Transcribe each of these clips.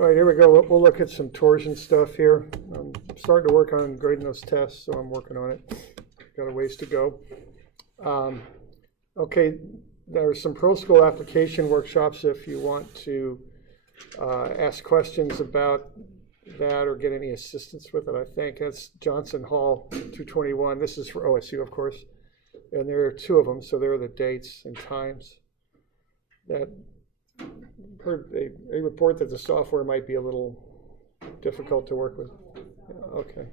All right, here we go. We'll look at some torsion stuff here. I'm starting to work on grading those tests, so I'm working on it. Got a ways to go. Okay, there's some Pro School application workshops if you want to ask questions about that or get any assistance with it, I think. That's Johnson Hall 221. This is for OSU, of course. And there are two of them, so there are the dates and times. That heard a report that the software might be a little difficult to work with. Okay.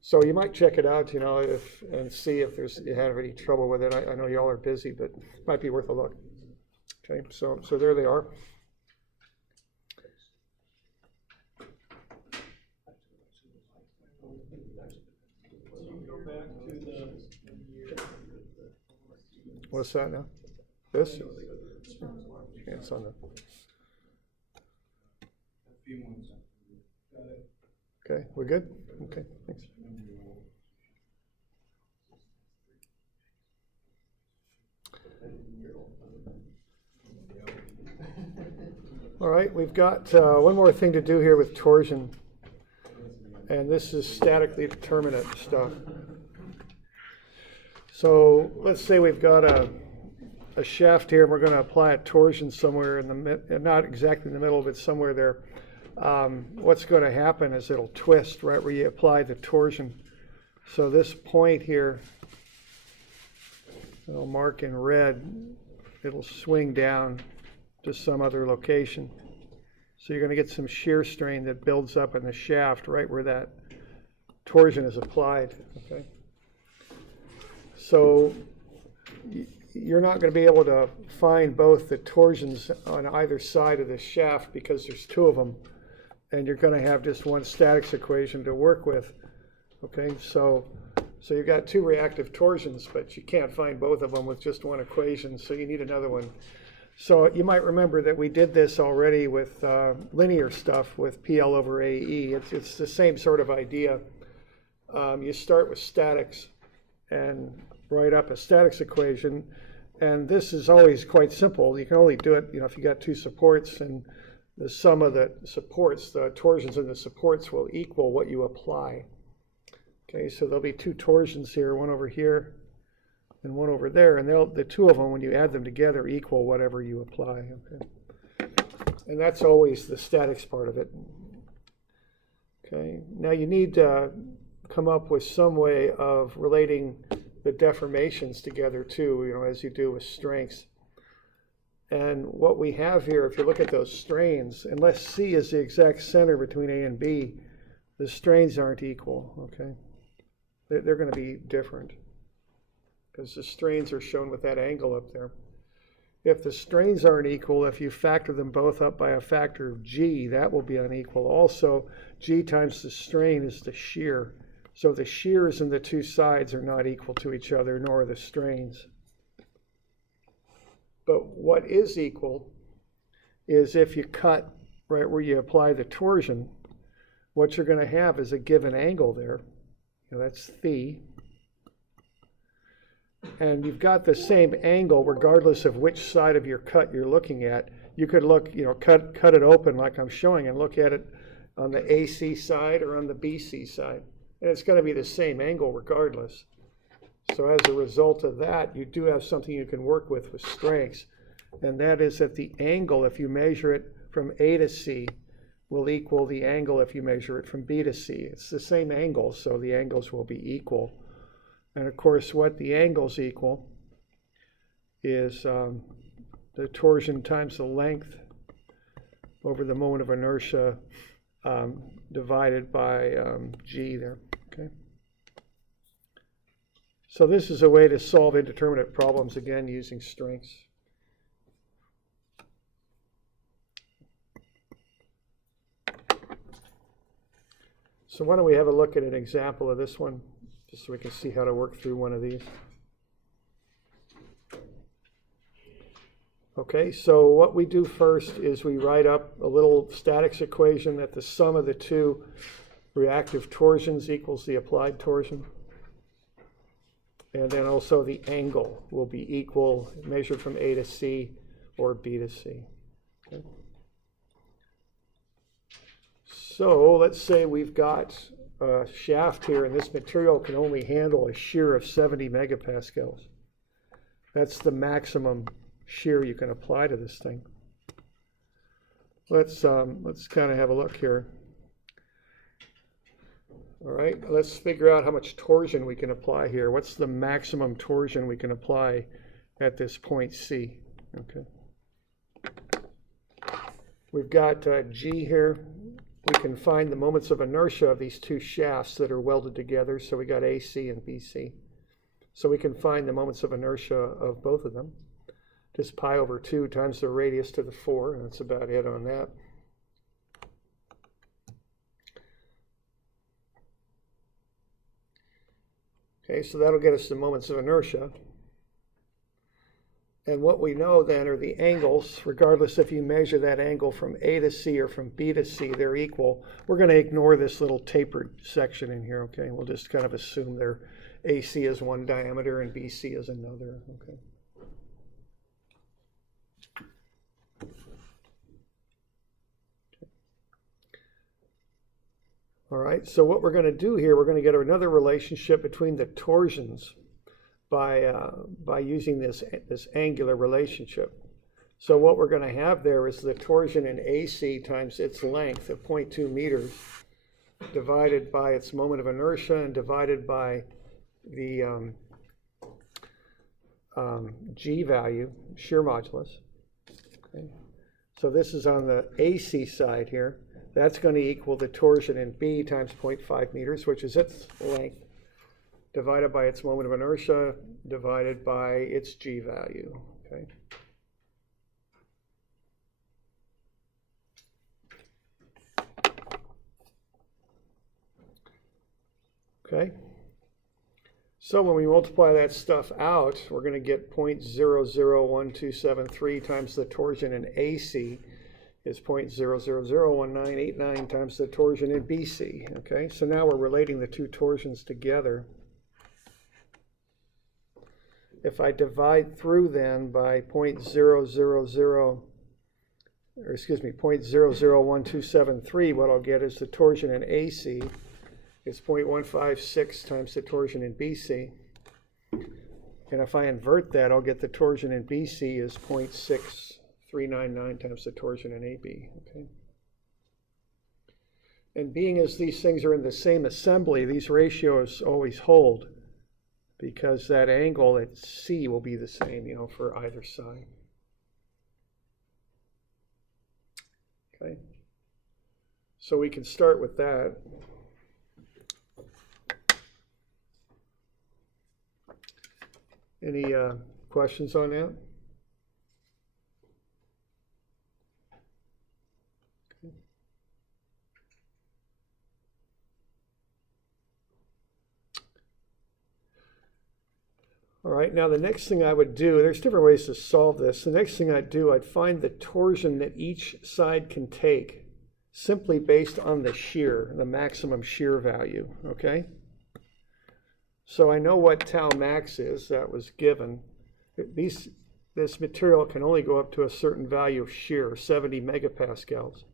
So you might check it out, and see if you have any trouble with it. I know y'all are busy, but it might be worth a look. Okay, so there they are. What's that now? This? Yeah, it's on the. Okay, we're good? Okay, thanks. All right, we've got one more thing to do here with torsion, and this is statically determinate stuff. So let's say we've got a shaft here, and we're going to apply a torsion somewhere in the not exactly in the middle, but somewhere there. What's going to happen is it'll twist right where you apply the torsion. So this point here, it'll mark in red, it'll swing down to some other location. So you're going to get some shear strain that builds up in the shaft right where that torsion is applied. Okay. So you're not going to be able to find both the torsions on either side of the shaft because there's two of them, and you're going to have just one statics equation to work with. Okay, so you've got two reactive torsions, but you can't find both of them with just one equation, so you need another one. So you might remember that we did this already with linear stuff with PL over AE. It's the same sort of idea. You start with statics and write up a statics equation, and this is always quite simple. You can only do it, if you got two supports, and the sum of the supports, the torsions in the supports will equal what you apply. Okay, so there'll be two torsions here, one over here and one over there, and the two of them, when you add them together, equal whatever you apply. Okay, and that's always the statics part of it. Okay, now you need to come up with some way of relating the deformations together too, as you do with strengths. And what we have here, if you look at those strains, unless C is the exact center between A and B, the strains aren't equal, okay? They're going to be different because the strains are shown with that angle up there. If the strains aren't equal, if you factor them both up by a factor of G, that will be unequal. Also, G times the strain is the shear. So the shears in the two sides are not equal to each other, nor are the strains. But what is equal is if you cut right where you apply the torsion, what you're going to have is a given angle there. That's phi. And you've got the same angle regardless of which side of your cut you're looking at. You could look, cut it open like I'm showing and look at it on the AC side or on the BC side. And it's going to be the same angle regardless. So as a result of that, you do have something you can work with strengths. And that is that the angle, if you measure it from A to C, will equal the angle if you measure it from B to C. It's the same angle, so the angles will be equal. And of course, what the angles equal is the torsion times the length over the moment of inertia divided by G there. Okay. So this is a way to solve indeterminate problems, again, using strengths. So why don't we have a look at an example of this one, just so we can see how to work through one of these. Okay, so what we do first is we write up a little statics equation that the sum of the two reactive torsions equals the applied torsion. And then also the angle will be equal, measured from A to C or B to C. Okay. So let's say we've got a shaft here, and this material can only handle a shear of 70 megapascals. That's the maximum shear you can apply to this thing. Let's kind of have a look here. All right, let's figure out how much torsion we can apply here. What's the maximum torsion we can apply at this point C? Okay. We've got G here. We can find the moments of inertia of these two shafts that are welded together. So we got AC and BC. So we can find the moments of inertia of both of them. Just pi over 2 times the radius to the 4, and that's about it on that. Okay, so that'll get us the moments of inertia. And what we know then are the angles, regardless if you measure that angle from A to C or from B to C, they're equal. We're going to ignore this little tapered section in here, okay? We'll just kind of assume their AC is one diameter and BC is another, okay? All right, so what we're going to do here, we're going to get another relationship between the torsions by using this angular relationship. So what we're going to have there is the torsion in AC times its length of 0.2 meters divided by its moment of inertia and divided by the G value, shear modulus. Okay. So this is on the AC side here. That's going to equal the torsion in B times 0.5 meters, which is its length, divided by its moment of inertia, divided by its G value. Okay. Okay. So when we multiply that stuff out, we're going to get 0.001273 times the torsion in AC is 0.000189 times the torsion in BC. Okay, so now we're relating the two torsions together. If I divide through then by 0.001273, what I'll get is the torsion in AC is 0.156 times the torsion in BC. And if I invert that, I'll get the torsion in BC is 0.6399 times the torsion in AB. Okay. And being as these things are in the same assembly, these ratios always hold because that angle at C will be the same, you know, for either side. Okay. So we can start with that. Any questions on that? Okay. All right, now the next thing I would do, there's different ways to solve this. The next thing I'd do, I'd find the torsion that each side can take simply based on the shear, the maximum shear value, okay? So I know what tau max is, that was given. This material can only go up to a certain value of shear, 70 megapascals.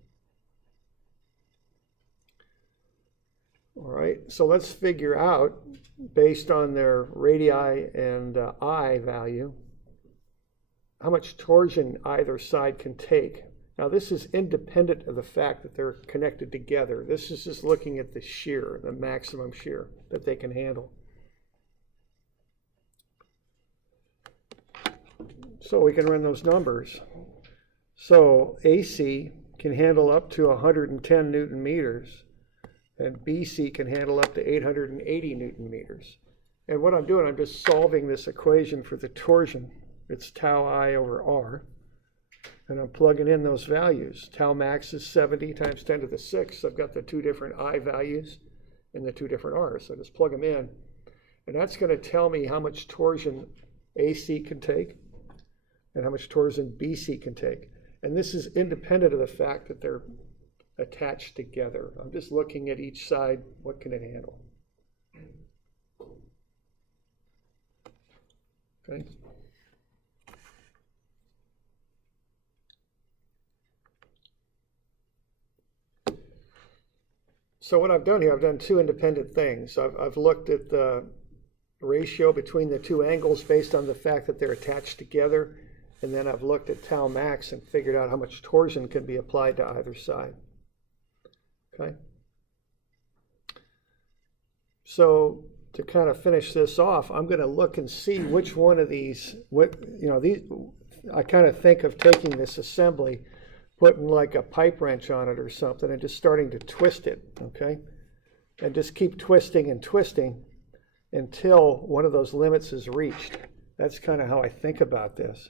All right, so let's figure out, based on their radii and I value, how much torsion either side can take. Now this is independent of the fact that they're connected together. This is just looking at the shear, the maximum shear that they can handle. So we can run those numbers. So AC can handle up to 110 Newton meters, and BC can handle up to 880 Newton meters. And what I'm doing, I'm just solving this equation for the torsion. It's tau I over R. And I'm plugging in those values. Tau max is 70 times 10 to the 6th. I've got the two different I values and the two different R's. So I just plug them in. And that's going to tell me how much torsion AC can take and how much torsion BC can take. And this is independent of the fact that they're attached together. I'm just looking at each side, what can it handle? Okay. So what I've done here, I've done two independent things. I've looked at the ratio between the two angles based on the fact that they're attached together, and then I've looked at tau max and figured out how much torsion can be applied to either side. Okay. So to kind of finish this off, I'm going to look and see which one of these, I kind of think of taking this assembly, putting like a pipe wrench on it or something, and just starting to twist it, okay? And just keep twisting and twisting until one of those limits is reached. That's kind of how I think about this,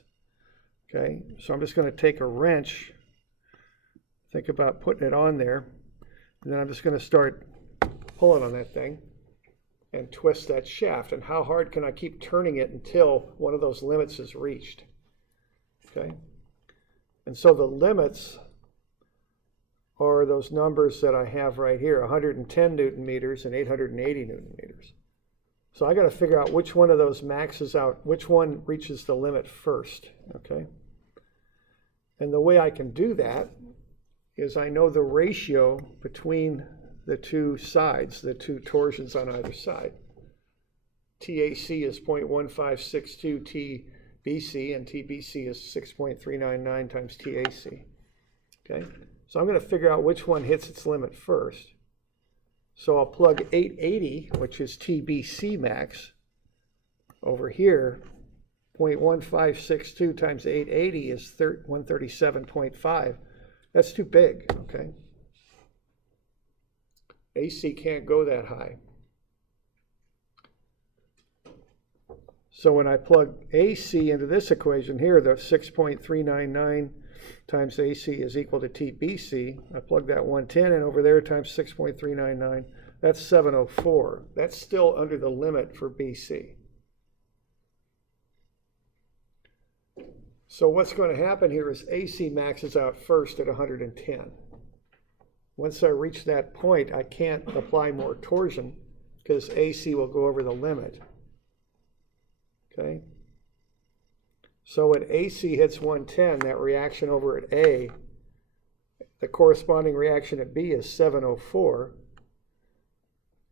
okay? So I'm just going to take a wrench, think about putting it on there, and then I'm just going to start pulling on that thing and twist that shaft. And how hard can I keep turning it until one of those limits is reached, okay? And so the limits are those numbers that I have right here, 110 Newton meters and 880 Newton meters. So I got to figure out which one of those maxes out, which one reaches the limit first, okay? And the way I can do that is I know the ratio between the two sides, the two torsions on either side. TAC is 0.1562 TBC, and TBC is 6.399 times TAC. Okay, so I'm going to figure out which one hits its limit first. So I'll plug 880, which is TBC max, over here. 0.1562 times 880 is 137.5. That's too big, okay? AC can't go that high. So when I plug AC into this equation here, the 6.399 times AC is equal to TBC. I plug that 110 in over there times 6.399. That's 704. That's still under the limit for BC. So what's going to happen here is AC maxes out first at 110. Once I reach that point, I can't apply more torsion because AC will go over the limit. Okay? So when AC hits 110, that reaction over at A, the corresponding reaction at B is 704.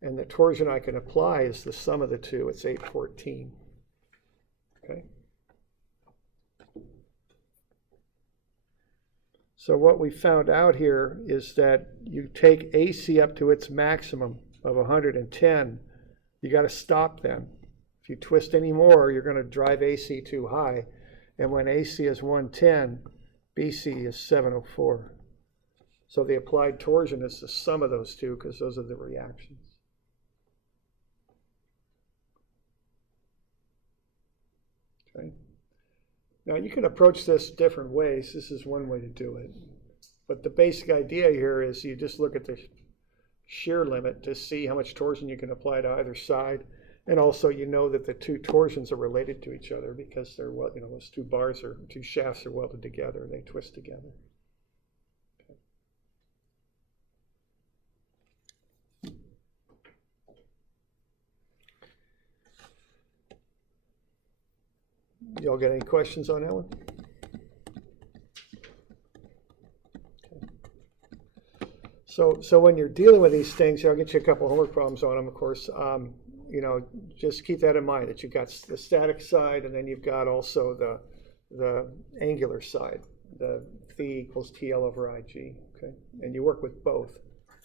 And the torsion I can apply is the sum of the two. It's 814. Okay? So what we found out here is that you take AC up to its maximum of 110, you got to stop then. If you twist any more, you're going to drive AC too high. And when AC is 110, BC is 704. So the applied torsion is the sum of those two because those are the reactions. Okay. Now you can approach this different ways. This is one way to do it. But the basic idea here is you just look at the shear limit to see how much torsion you can apply to either side. And also you know that the two torsions are related to each other because they're, those two bars or two shafts are welded together. They twist together. Y'all got any questions on that one? Okay. So when you're dealing with these things, I'll get you a couple of homework problems on them, of course. Just keep that in mind, that you've got the static side and then you've got also the angular side, the phi equals TL over IG, okay? And you work with both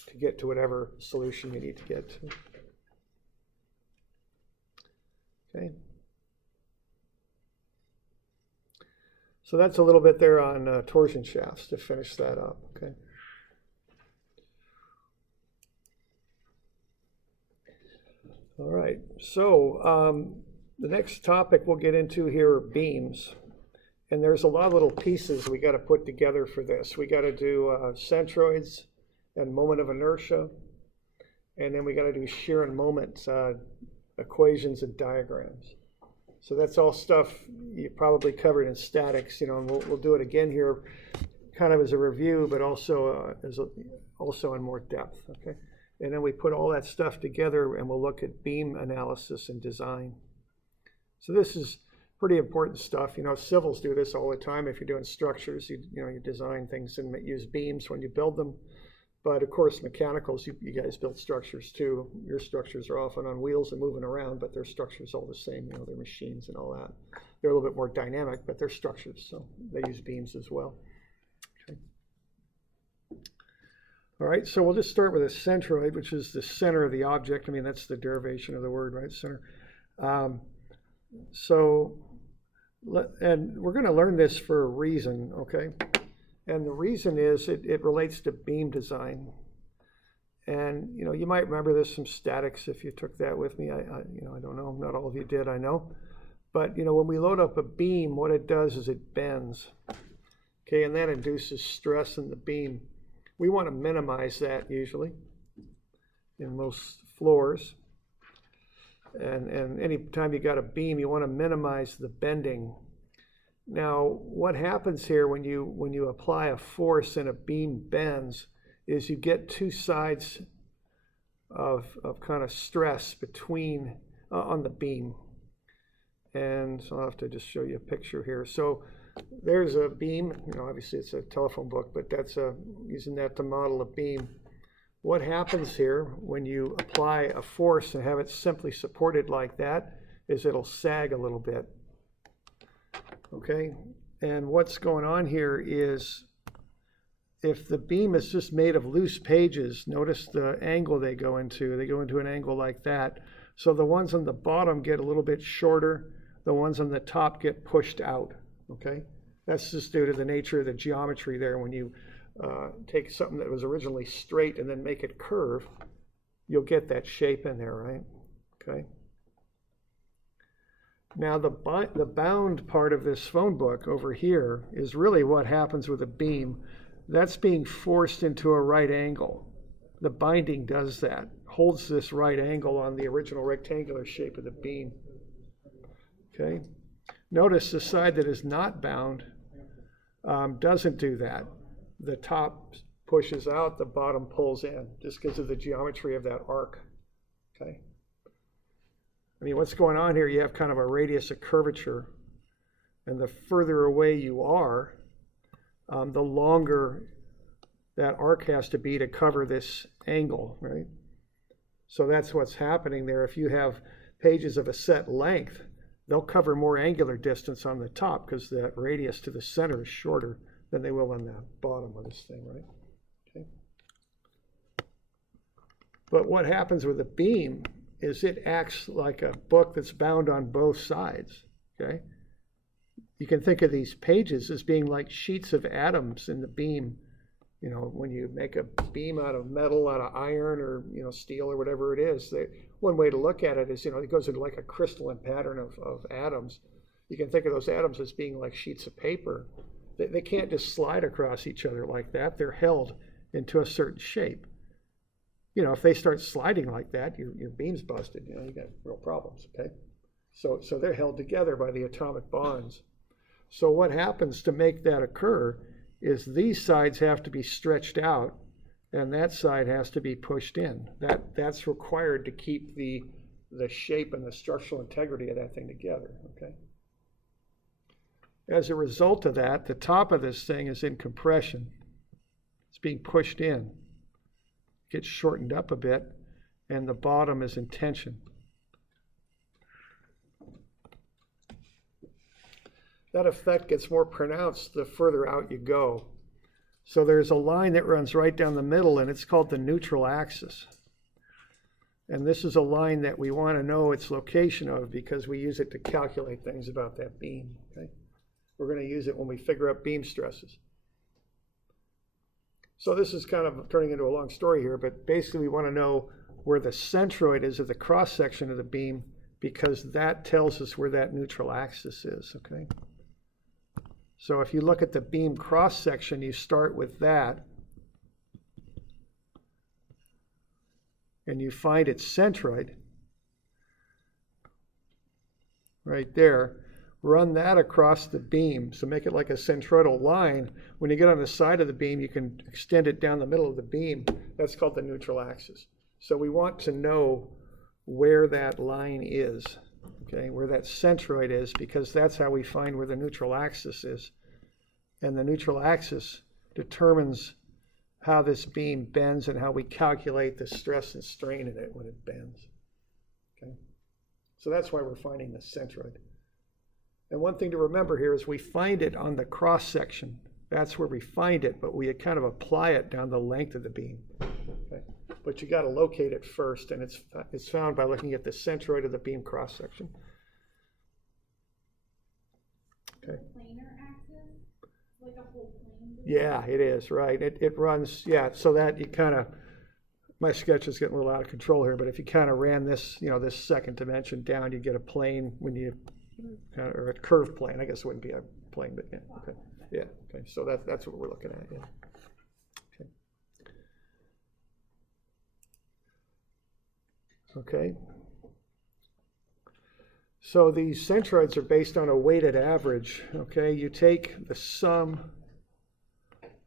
to get to whatever solution you need to get to. Okay. So that's a little bit there on torsion shafts to finish that up, okay? All right, so the next topic we'll get into here are beams. And there's a lot of little pieces we got to put together for this. We got to do centroids and moment of inertia. And then we got to do shear and moment equations and diagrams. So that's all stuff you probably covered in statics, and we'll do it again here kind of as a review, but also also in more depth, okay? And then we put all that stuff together and we'll look at beam analysis and design. So this is pretty important stuff. Civils do this all the time. If you're doing structures, you design things and use beams when you build them. But of course, mechanicals, you guys build structures too. Your structures are often on wheels and moving around, but their structure's all the same. You know, they're machines and all that. They're a little bit more dynamic, but they're structures, so they use beams as well. Okay. All right, so we'll just start with a centroid, which is the center of the object. I mean, that's the derivation of the word, right? Center. And we're going to learn this for a reason, okay? And the reason is it relates to beam design. And, you know, you might remember this from statics if you took that with me. I don't know, not all of you did, I know. But, you know, when we load up a beam, what it does is it bends, okay? And that induces stress in the beam. We want to minimize that usually in most floors. And any time you got a beam, you want to minimize the bending. Now, what happens here when you apply a force and a beam bends is you get two sides of kind of stress between on the beam. And so I'll have to just show you a picture here. So there's a beam, you know, obviously it's a telephone book, but that's using that to model a beam. What happens here when you apply a force and have it simply supported like that is it'll sag a little bit. Okay, and what's going on here is if the beam is just made of loose pages, notice the angle they go into. They go into an angle like that. So the ones on the bottom get a little bit shorter. The ones on the top get pushed out. Okay, that's just due to the nature of the geometry there. When you take something that was originally straight and then make it curve, you'll get that shape in there, right? Okay. Now the bound part of this phone book over here is really what happens with a beam. That's being forced into a right angle. The binding does that, holds this right angle on the original rectangular shape of the beam. Okay. Notice the side that is not bound doesn't do that. The top pushes out, the bottom pulls in, just because of the geometry of that arc. Okay. I mean, what's going on here, you have kind of a radius of curvature, and the further away you are, the longer that arc has to be to cover this angle, right? So that's what's happening there. If you have pages of a set length, they'll cover more angular distance on the top because that radius to the center is shorter than they will on the bottom of this thing, right? Okay. But what happens with a beam is it acts like a book that's bound on both sides, okay? You can think of these pages as being like sheets of atoms in the beam. You know, when you make a beam out of metal, out of iron, or, you know, steel or whatever it is, one way to look at it is, you know, it goes into like a crystalline pattern of atoms. You can think of those atoms as being like sheets of paper. They can't just slide across each other like that. They're held into a certain shape. You know, if they start sliding like that, your beam's busted. You know, you got real problems, okay? So they're held together by the atomic bonds. So what happens to make that occur is these sides have to be stretched out and that side has to be pushed in. That's required to keep the shape and the structural integrity of that thing together, okay? As a result of that, the top of this thing is in compression. It's being pushed in. It gets shortened up a bit, and the bottom is in tension. That effect gets more pronounced the further out you go. So there's a line that runs right down the middle, and it's called the neutral axis. And this is a line that we want to know its location of because we use it to calculate things about that beam, okay? We're going to use it when we figure out beam stresses. So this is kind of turning into a long story here, but basically we want to know where the centroid is of the cross section of the beam because that tells us where that neutral axis is, okay? So if you look at the beam cross section, you start with that and you find its centroid right there. Run that across the beam, so make it like a centroidal line. When you get on the side of the beam, you can extend it down the middle of the beam. That's called the neutral axis. So we want to know where that line is, okay, where that centroid is, because that's how we find where the neutral axis is. And the neutral axis determines how this beam bends and how we calculate the stress and strain in it when it bends. Okay? So that's why we're finding the centroid. And one thing to remember here is we find it on the cross section. That's where we find it, but we kind of apply it down the length of the beam. Okay? But you got to locate it first, and it's found by looking at the centroid of the beam cross section. Okay. Planar axis, like a whole plane. Yeah, it is, right. It runs, yeah, so that you kind of, my sketch is getting a little out of control here, but if you kind of ran this, this second dimension down, you get a plane when you, or a curved plane. I guess it wouldn't be a plane, but yeah, okay. Yeah, okay, so that's what we're looking at, yeah. Okay. Okay. So these centroids are based on a weighted average, okay? You take the sum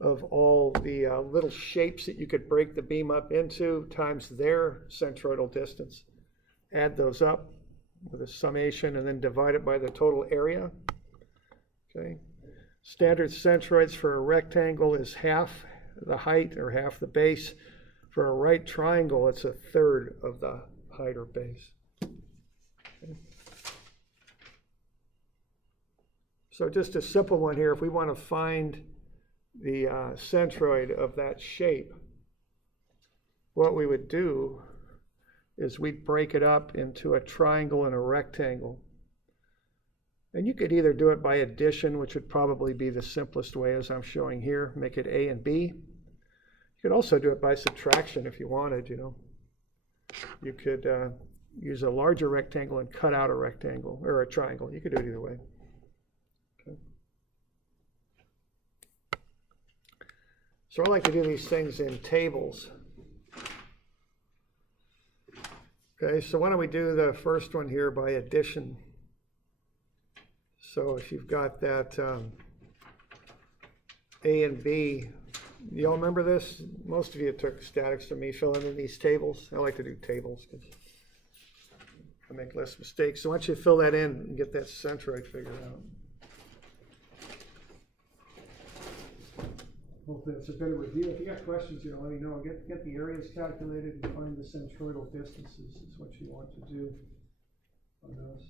of all the little shapes that you could break the beam up into times their centroidal distance. Add those up with a summation and then divide it by the total area, okay? Standard centroids for a rectangle is half the height or half the base. For a right triangle, it's a third of the height or base. Okay. So just a simple one here, if we want to find the centroid of that shape, what we would do is we'd break it up into a triangle and a rectangle. And you could either do it by addition, which would probably be the simplest way as I'm showing here, make it A and B. You could also do it by subtraction if you wanted, You could use a larger rectangle and cut out a rectangle, or a triangle. You could do it either way. So I like to do these things in tables. Okay, so why don't we do the first one here by addition. So if you've got that A and B, you all remember this? Most of you took statics from me filling in these tables. I like to do tables because I make less mistakes. So once you fill that in and get that centroid figured out. Hopefully that's a better review. If you got questions, let me know. Get the areas calculated and find the centroidal distances is what you want to do on those.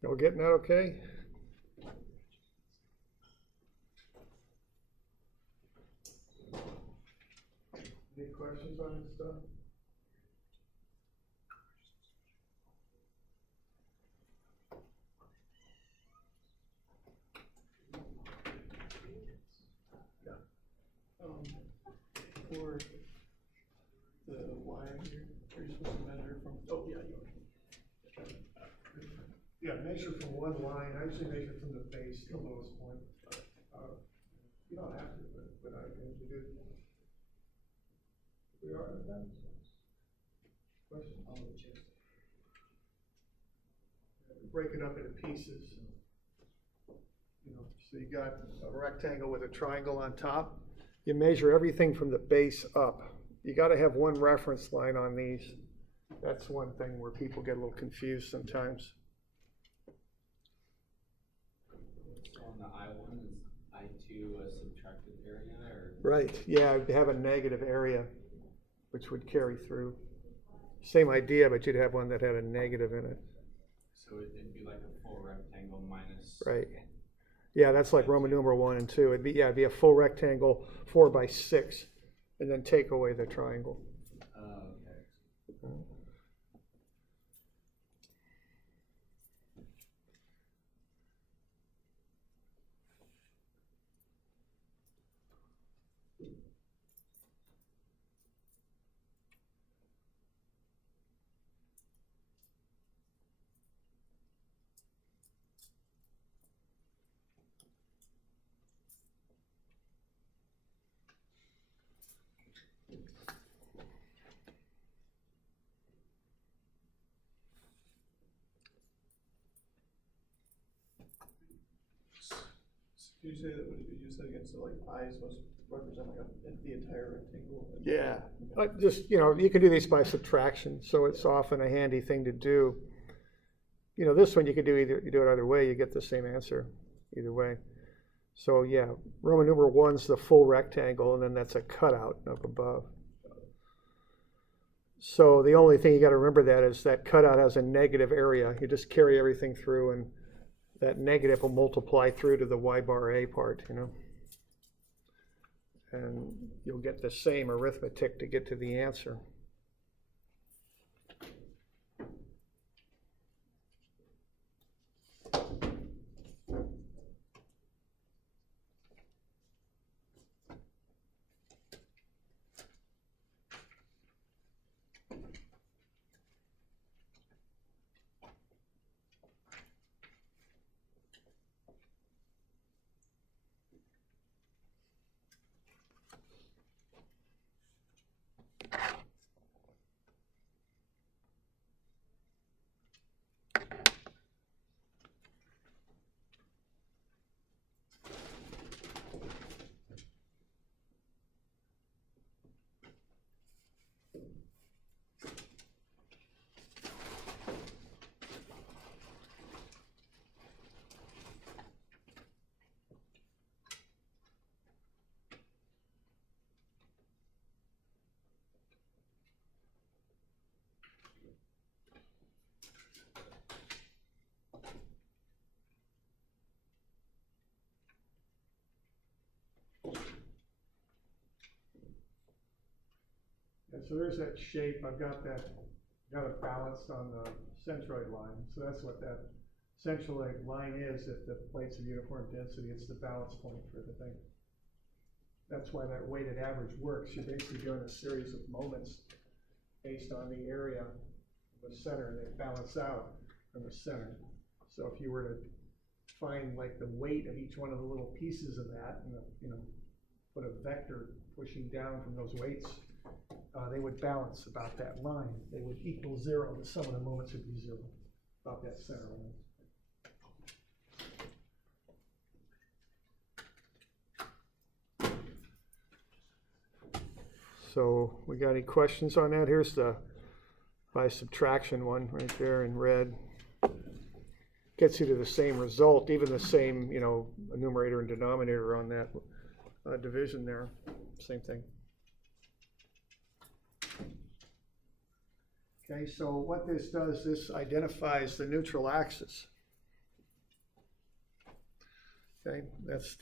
Y'all getting that okay? Any questions on this stuff? For the line here, are you supposed to measure from, oh, yeah, you are. Yeah, measure from one line. I usually measure from the base to the lowest point. You don't have to, but I usually do. We are at that. Question? Break it up into pieces. You know, so you got a rectangle with a triangle on top. You measure everything from the base up. You got to have one reference line on these. That's one thing where people get a little confused sometimes. So on the I1 is I2 a subtracted area, or? Right, yeah, you'd have a negative area, which would carry through. Same idea, but you'd have one that had a negative in it. So it'd be like a full rectangle minus. Right. Yeah, that's like Roman numeral 1 and 2. It'd be a full rectangle 4 by 6, and then take away the triangle. Okay. Can you say that, what you said again, so like I is supposed to represent like the entire rectangle? Yeah, just, you know, you can do these by subtraction, so it's often a handy thing to do. You know, this one you could do you do it either way, you get the same answer either way. So yeah, Roman numeral 1's the full rectangle, and then that's a cutout up above. So the only thing you got to remember that is that cutout has a negative area. You just carry everything through, and that negative will multiply through to the y bar a part, you know. And you'll get the same arithmetic to get to the answer. And so there's that shape. I've got it balanced on the centroid line. So that's what that centroid line is. If the plate's of uniform density, it's the balance point for the thing. That's why that weighted average works. You're basically doing a series of moments based on the area of the center, and they balance out from the center. So if you were to find like the weight of each one of the little pieces of that, and you know, put a vector pushing down from those weights, they would balance about that line. They would equal 0. The sum of the moments would be 0, about that center line. So we got any questions on that? Here's the by subtraction one right there in red. Gets you to the same result, even the same, you know, numerator and denominator on that division there. Same thing. Okay, so what this does, this identifies the neutral axis. Okay, that's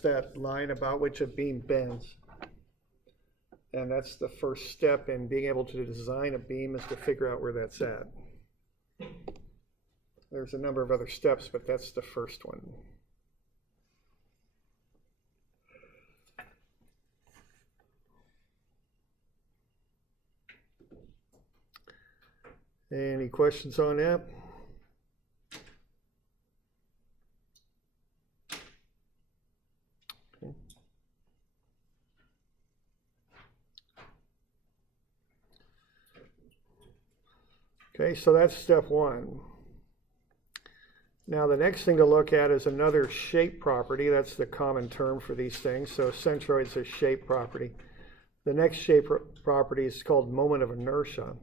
that line about which a beam bends. And that's the first step in being able to design a beam, is to figure out where that's at. There's a number of other steps, but that's the first one. Any questions on that? Okay, so that's step one. Now the next thing to look at is another shape property. That's the common term for these things. So centroids are shape property. The next shape property is called moment of inertia.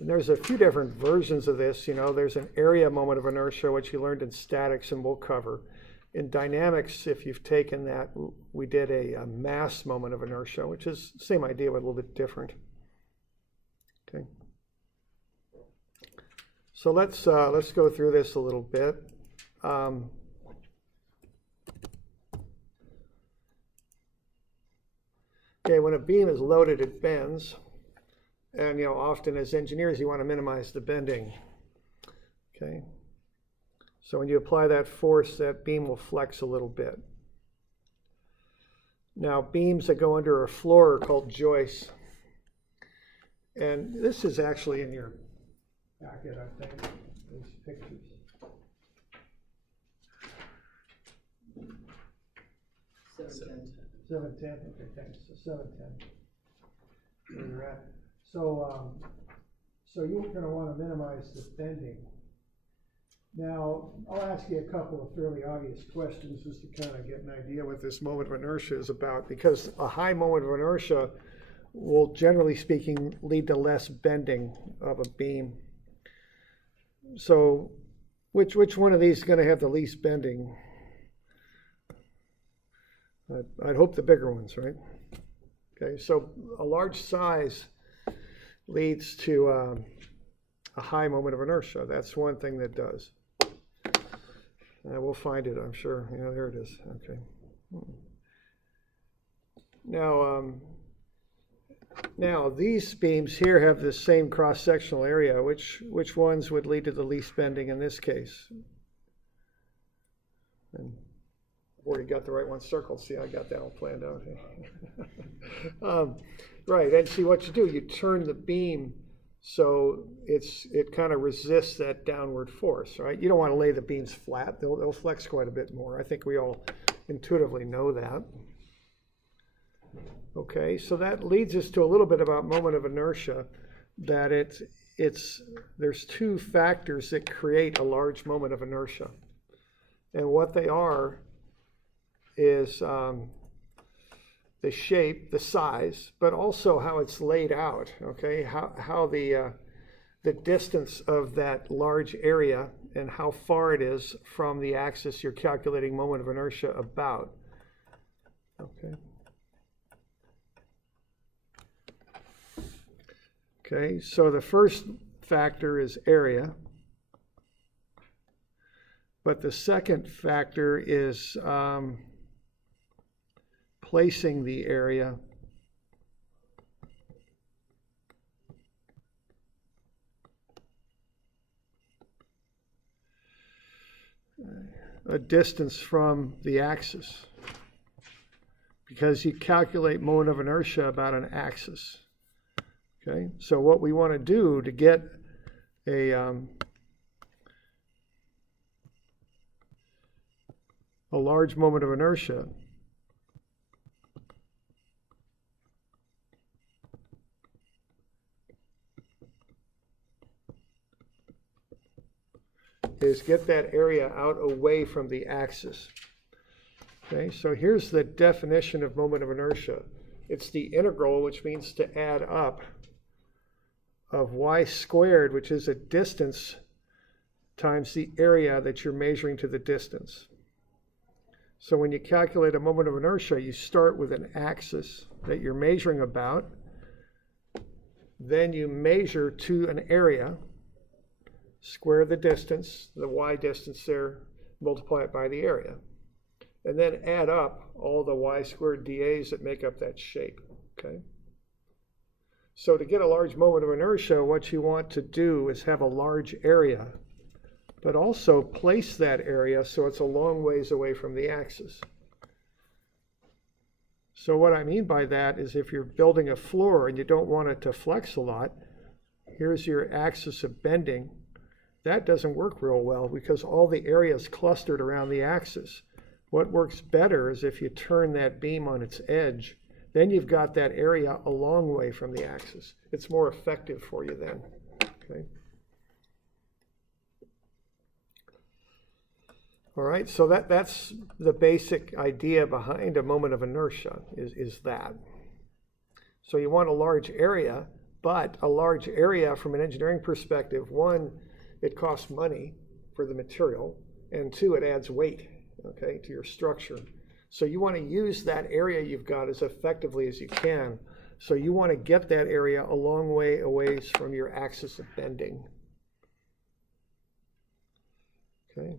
And there's a few different versions of this. You know, there's an area moment of inertia, which you learned in statics and we'll cover. In dynamics, if you've taken that, we did a mass moment of inertia, which is the same idea, but a little bit different. Okay. So let's go through this a little bit. Okay, when a beam is loaded, it bends. And, you know, often as engineers, you want to minimize the bending. Okay. So when you apply that force, that beam will flex a little bit. Now, beams that go under a floor are called joists. And this is actually in your packet, I think, these pictures. Seven ten. Okay, thanks. So 710. Where you're at. So you're going to want to minimize the bending. Now, I'll ask you a couple of fairly obvious questions just to kind of get an idea what this moment of inertia is about, because a high moment of inertia will, generally speaking, lead to less bending of a beam. So which one of these is going to have the least bending? I'd hope the bigger ones, right? Okay, so a large size leads to a high moment of inertia. That's one thing that does. We'll find it, I'm sure. Yeah, there it is. Okay. Now these beams here have the same cross-sectional area. Which ones would lead to the least bending in this case? And I've already got the right one circled. See, I got that all planned out. Right, and see what you do, you turn the beam so it kind of resists that downward force, right? You don't want to lay the beams flat. They'll flex quite a bit more. I think we all intuitively know that. Okay, so that leads us to a little bit about moment of inertia, that there's two factors that create a large moment of inertia. And what they are is the shape, the size, but also how it's laid out, okay? How the distance of that large area and how far it is from the axis you're calculating moment of inertia about, okay? Okay, so the first factor is area, but the second factor is placing the area a distance from the axis, because you calculate moment of inertia about an axis. Okay, so what we want to do to get a large moment of inertia is get that area out away from the axis. Okay, so here's the definition of moment of inertia. It's the integral, which means to add up, of y squared, which is a distance times the area that you're measuring to the distance. So when you calculate a moment of inertia, you start with an axis that you're measuring about. Then you measure to an area, square the distance, the y distance there, multiply it by the area. And then add up all the y squared dAs that make up that shape, okay? So to get a large moment of inertia, what you want to do is have a large area, but also place that area so it's a long ways away from the axis. So what I mean by that is if you're building a floor and you don't want it to flex a lot, here's your axis of bending. That doesn't work real well because all the area is clustered around the axis. What works better is if you turn that beam on its edge, then you've got that area a long way from the axis. It's more effective for you then, okay? All right, so that's the basic idea behind a moment of inertia is that. So you want a large area, but a large area from an engineering perspective, one, it costs money for the material, and two, it adds weight, okay, to your structure. So you want to use that area you've got as effectively as you can. So you want to get that area a long way away from your axis of bending. Okay.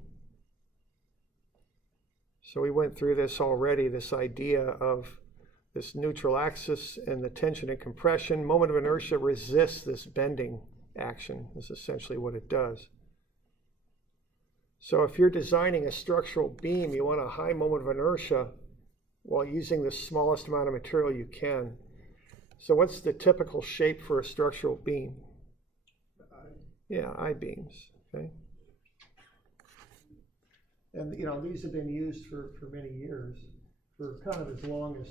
So we went through this already, this idea of this neutral axis and the tension and compression. Moment of inertia resists this bending action, is essentially what it does. So if you're designing a structural beam, you want a high moment of inertia while using the smallest amount of material you can. So what's the typical shape for a structural beam? Yeah, I-beams, okay? And these have been used for many years, for kind of as long as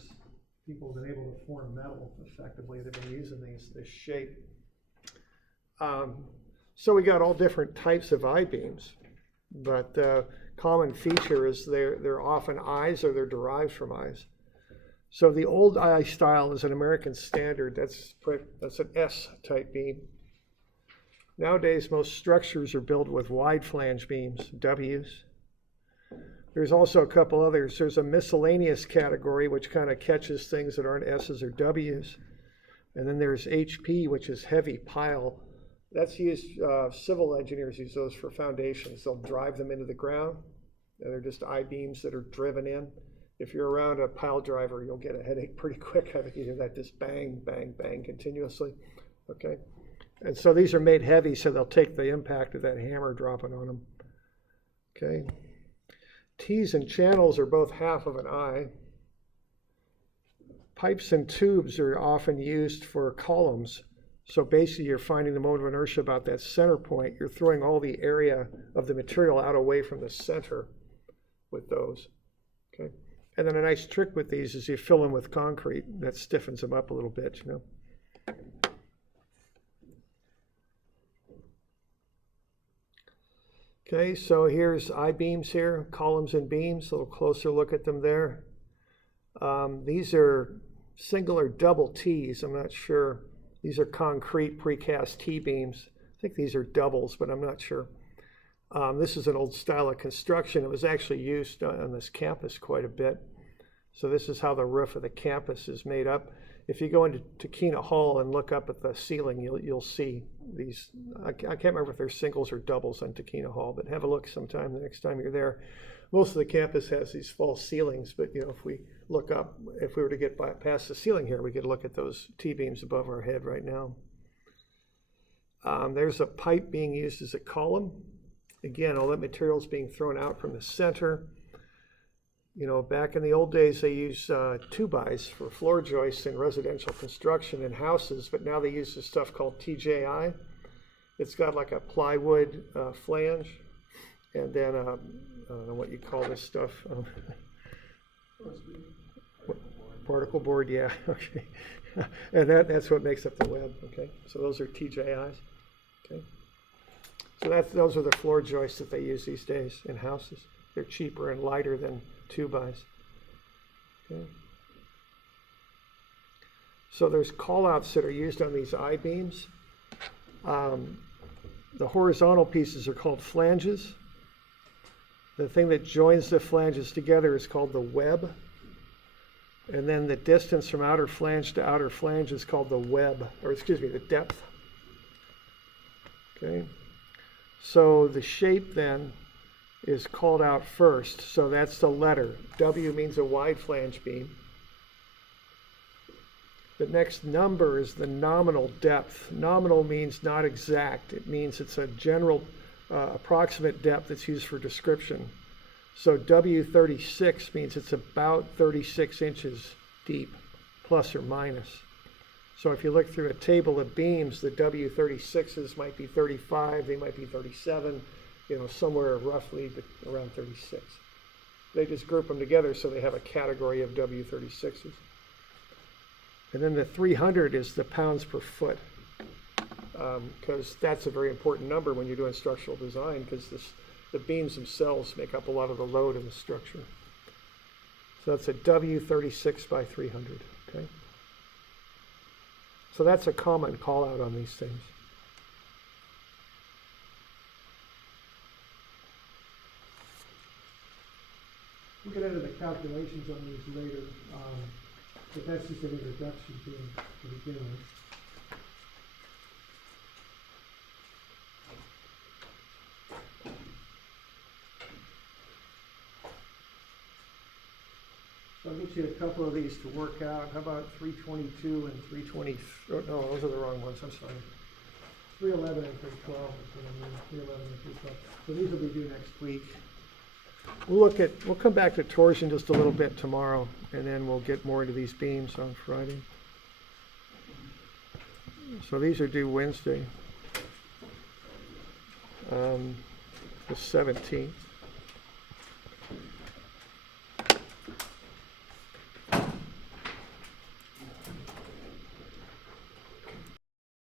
people have been able to form metal effectively. They've been using this shape. So we got all different types of I-beams, but the common feature is they're often eyes or they're derived from eyes. So the old eye style is an American standard. That's an S-type beam. Nowadays, most structures are built with wide flange beams, Ws. There's also a couple others. There's a miscellaneous category, which kind of catches things that aren't S's or W's. And then there's HP, which is heavy pile. That's used, civil engineers use those for foundations. They'll drive them into the ground. And they're just I-beams that are driven in. If you're around a pile driver, you'll get a headache pretty quick. I think you hear that just bang, bang, bang continuously. Okay. And so these are made heavy, so they'll take the impact of that hammer dropping on them. Okay. T's and channels are both half of an eye. Pipes and tubes are often used for columns. So basically you're finding the moment of inertia about that center point. You're throwing all the area of the material out away from the center with those. Okay. And then a nice trick with these is you fill them with concrete. That stiffens them up a little bit, you know. Okay, so here's I-beams here, columns and beams, a little closer look at them there. These are single or double T's, I'm not sure. These are concrete precast T-beams. I think these are doubles, but I'm not sure. This is an old style of construction. It was actually used on this campus quite a bit. So this is how the roof of the campus is made up. If you go into Takina Hall and look up at the ceiling, you'll see these. I can't remember if they're singles or doubles on Takina Hall, but have a look sometime the next time you're there. Most of the campus has these false ceilings, but if we look up, if we were to get past the ceiling here, we could look at those T-beams above our head right now. There's a pipe being used as a column. Again, all that material is being thrown out from the center. Back in the old days, they used 2-bys for floor joists in residential construction in houses, but now they use this stuff called TJI. It's got like a plywood flange, and then I don't know what you call this stuff. Particle board, yeah, okay. And that's what makes up the web, okay? So those are TJIs, okay? So those are the floor joists that they use these days in houses. They're cheaper and lighter than 2-bys. Okay. So there's call-outs that are used on these I-beams. The horizontal pieces are called flanges. The thing that joins the flanges together is called the web. And then the distance from outer flange to outer flange is called the web, or excuse me, the depth. Okay. So the shape then is called out first. So that's the letter. W means a wide flange beam. The next number is the nominal depth. Nominal means not exact. It means it's a general approximate depth that's used for description. So W36 means it's about 36 inches deep, plus or minus. So if you look through a table of beams, the W36s might be 35, they might be 37, somewhere roughly around 36. They just group them together so they have a category of W36s. And then the 300 is the pounds per foot, because that's a very important number when you're doing structural design, because the beams themselves make up a lot of the load in the structure. So that's a W36 by 300, okay? So that's a common call out on these things. We'll get into the calculations on these later. But that's just an introduction to begin with. So I'll get you a couple of these to work out. How about 322 and 320? Oh, no, those are the wrong ones. I'm sorry. 311 and 312. 311 and 312. So these will be due next week. We'll come back to torsion just a little bit tomorrow, and then we'll get more into these beams on Friday. So these are due Wednesday, the 17th.